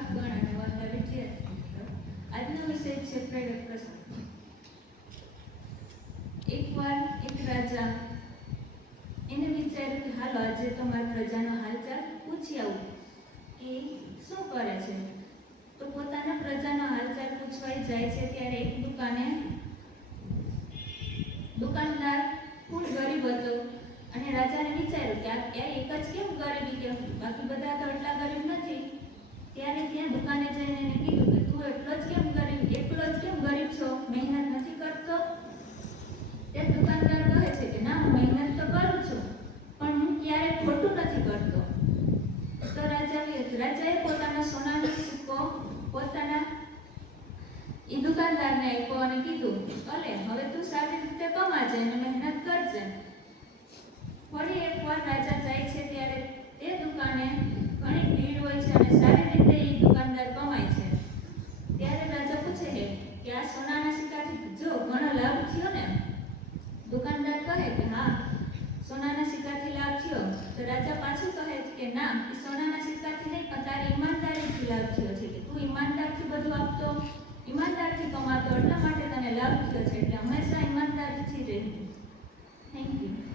સભાગણ અને વહાલા વિદ્યાર્થી મિત્રો, આજનો વિષય છે પ્રેરક પ્રસંગ. એકવાર એક રાજા એને વિચાર્યું કે હાલો આજે તો મારા પ્રજાનો હાલચાલ પૂછી આવું કે શું કરે છે. તો પોતાના પ્રજાનો હાલચાલ પૂછવા જાય છે ત્યારે એક દુકાનદાર ખૂબ ગરીબ હતો અને રાજાને વિચાર્યું કે આ એક જ કેમ ગરીબી કેમ, બાકી બધા તો એટલા ગરીબ નથી. ત્યારે ત્યાં દુકાને જઈને એને કીધું કે તું એકલો જ કેમ ગરીબ છો, મહેનત નથી કરતો? તે દુકાનદાર કહે છે કે ના, હું મહેનત તો કરું છું પણ હું ક્યારેય ખોટું નથી કરતો. તો રાજાએ પોતાનો સોનાનો સિક્કો પોતાના એ દુકાનદારને આપ્યો અને કીધું, અલે હવે તું સારી રીતે કમાજે અને મહેનત કરજે. ફરી એકવાર રાજા જાય છે ત્યારે તે દુકાને ઘણી ભીડ હોય છે અને સારી રીતે એ દુકાનદાર કમાય છે. ત્યારે રાજા પૂછે છે કે આ સોનાના સિક્કાથી જો ઘણો લાભ થયો ને? દુકાનદાર કહે કે હા, સોનાના સિક્કાથી લાભ થયો. તો રાજા પાછું કહે છે કે ના, એ સોનાના સિક્કાથી નહીં પણ તારી ઈમાનદારીથી લાભ થયો છે, કે તું ઈમાનદારથી બધું આપતો, ઈમાનદારથી કમાતો, એટલા માટે તને લાભ થયો છે. એટલે હંમેશા ઈમાનદારીથી રહેવું. Thank you.